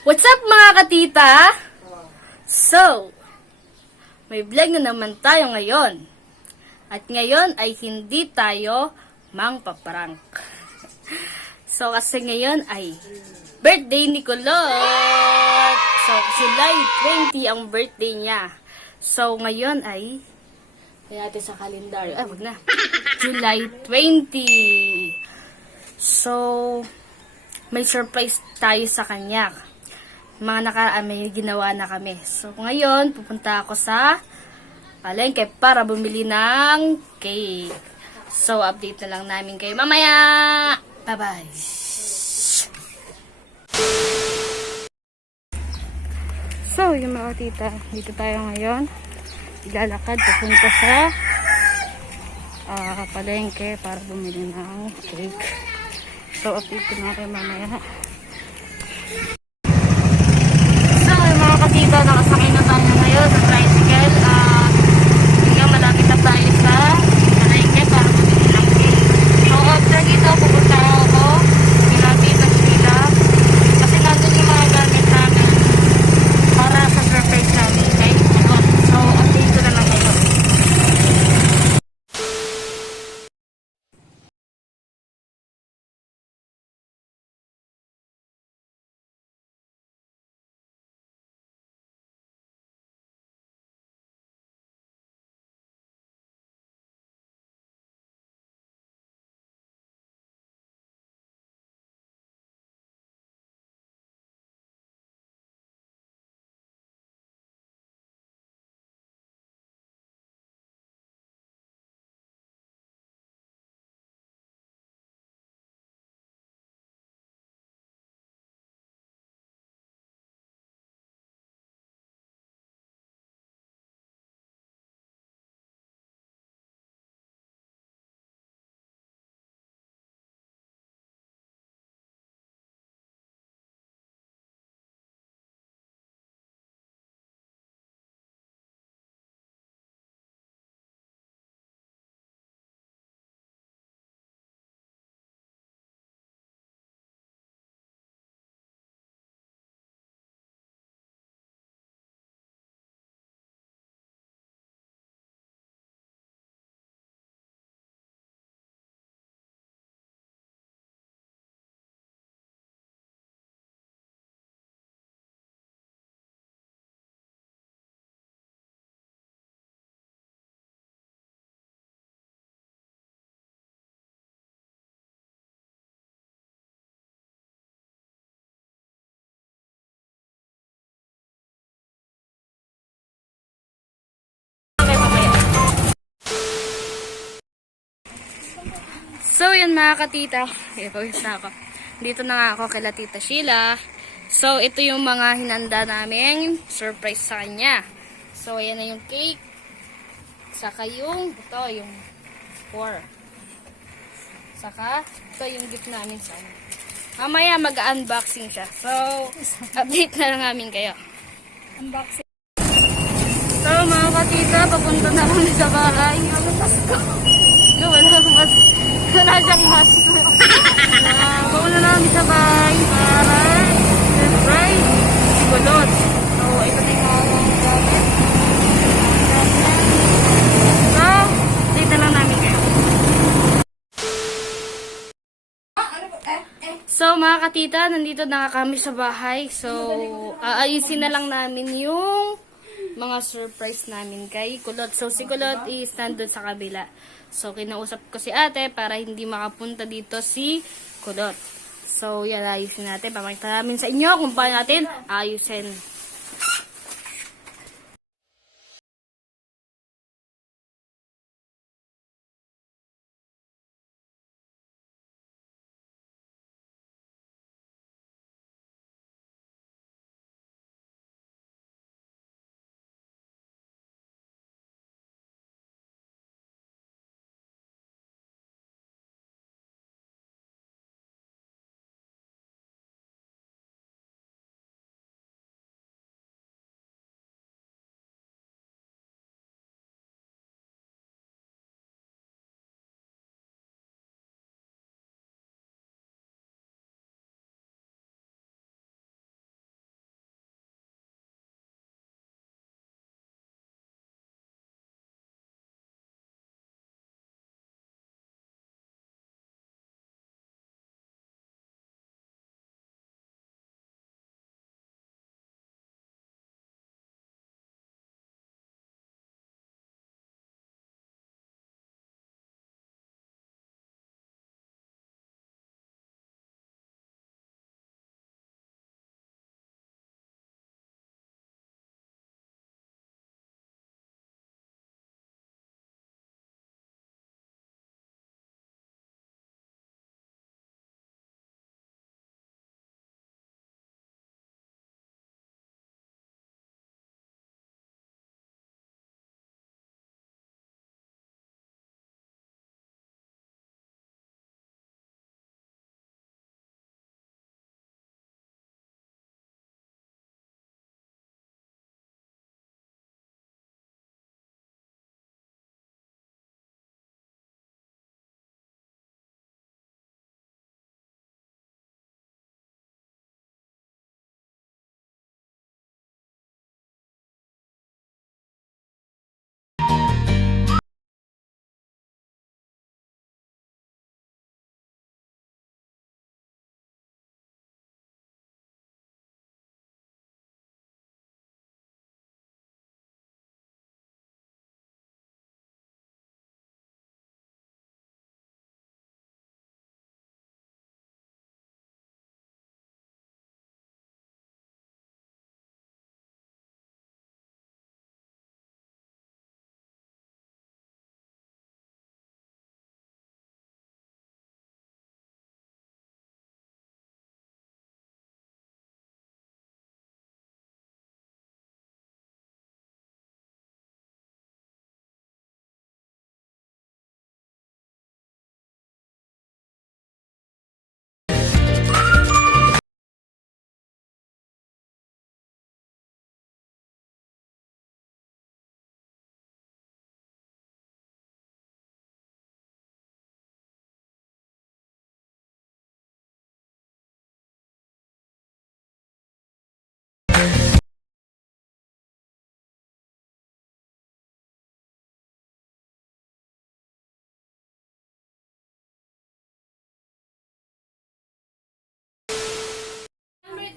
What's up mga katita? So, may vlog na naman tayo ngayon. At ngayon ay hindi tayo mangpaprank. So, kasi ngayon ay birthday ni Kulot. So, July 20 ang birthday niya. So, ngayon ay, kaya natin sa kalendaryo. Ay, wag na. July 20. So, may surprise tayo sa kanya. Mga nakaraan may ginawa na kami. So, ngayon, pupunta ako sa palengke para bumili ng cake. So, update na lang namin kayo mamaya. Bye-bye. So, yung mga tita, dito tayo ngayon. Ilalakad pupunta sa palengke para bumili ng cake. So, update ko na kayo mamaya. So, yung mga katita, nakasakay na tayo ngayon sa tricycle. Hanggang malapit na tayo sa palengke para bumili ng cake. So, after dito, pupunta ako malapit ang sila. Kasi nandun yung mga gamit namin para sa surprise namin. Okay? So, update ko na lang kayo. Okay, mamaya. So, yun mga katita. Pawis na ako. Dito na nga ako kay Tita Sheila. So, ito yung mga hinanda namin surprise sa kanya. So, ayan na yung cake. Saka yung, ito yung 4. Saka, ito yung gift namin sa kanya. Mamaya mag-unboxing siya. So, update na lang namin kayo. Unboxing. So, mga katita, papunta na kami sa bahay. Ano Pasko? Wala siyang mask. Papunta na kami sa bahay para surprise si Kulot. So, ito na yung mga gamit. So, update na lang namin kayo. So, mga katita, nandito na kami sa bahay. So, aayusin na lang namin yung mga surprise namin kay Kulot. So, si Kulot is nandun sa kabila. So, kinausap ko si ate para hindi makapunta dito si Kulot. So, yan, ayusin natin. Pamakita namin sa inyo kung paano natin ayusin.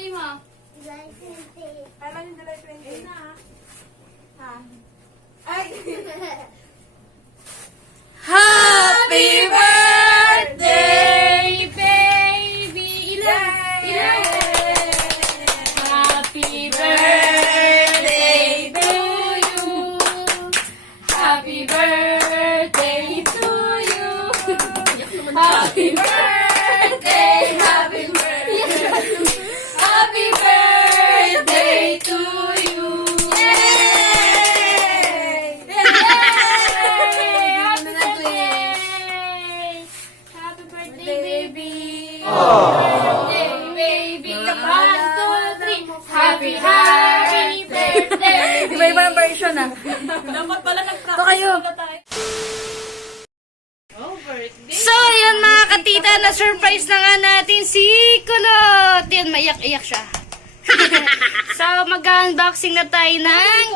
birthday mo? Kailan yung July 20? Ha? Ay! Happy birthday, baby! Ilan? Happy birthday to you. Happy birthday to you. Happy birthday, happy birthday. Happy birthday to you. Yay! Happy birthday! Happy birthday, baby! Birthday, baby! 1, 2, 3. Happy, happy birthday! Iba-ibang version ah. Dapat pala nag-practice Ito kayo. pala tayo. Oh, birthday. So, yun mga katita, na-surprise na nga natin si Kulot. Yun, maiyak-iyak siya. So, mag-unboxing na tayo ng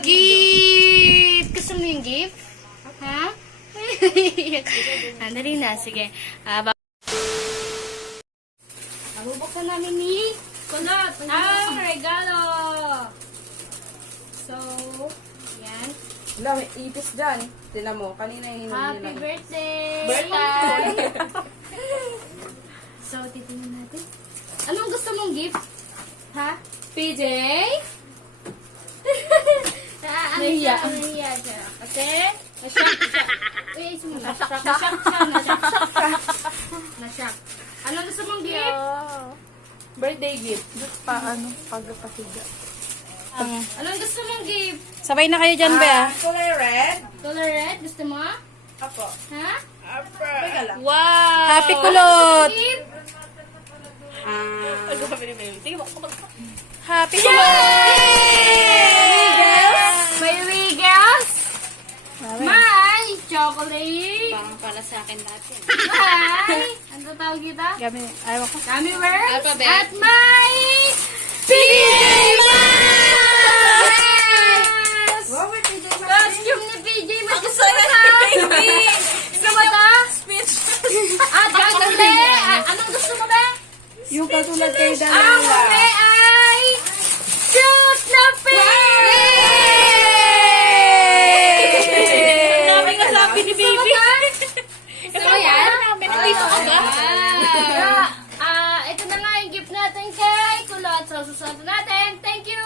gift. Gusto mo yung gift? Ha? Andali na, sige. Bubuksan namin ni Kulot ang regalo. So, yan. Wala, may ipis dyan. Tinan mo, kanina yung Happy hinuli lang. birthday! Birthday! So, titingnan natin. Anong gusto mong gift? Ha? PJ? Nahiya. Nahiya siya. Kasi, nasyak siya. Uy, nasyak siya. Nasyak. Anong gusto mong gift? Birthday gift. Paano? Pagpahiga. Anong gusto mong gift? Sabay na kayo dyan, Bea. Kulay red. Color red? Gusto mo? Apo. Ha? Apo. Wow! Happy Kulot! Gift? Happy May regals? May chocolate? Parang pala sa akin dati. May, ano tawag kita? Gabi, ayaw ko. Gummy worms? Alphabet. At may PJ Masks! Wow, may PJ Costume ni PJ Masks! Gusto mo ba? Gusto mo ba? At ang huli, anong gusto mo ba? Yung katulad kay Ang Daniela. huli ay shoot na Sabi nga sabi ni baby. Gusto mo yan? Dito ka ba? Ito na nga yung gift natin kay Kulot. So, susunod natin. Thank you!